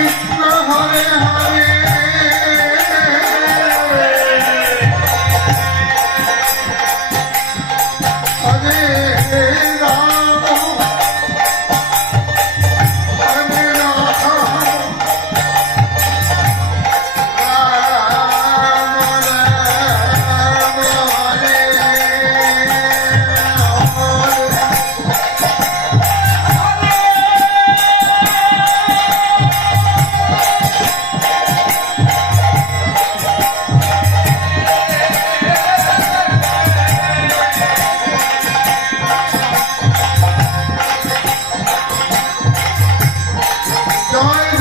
Krishna Hare Hare. Boys.